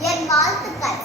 என் வாழ்த்துக்கள்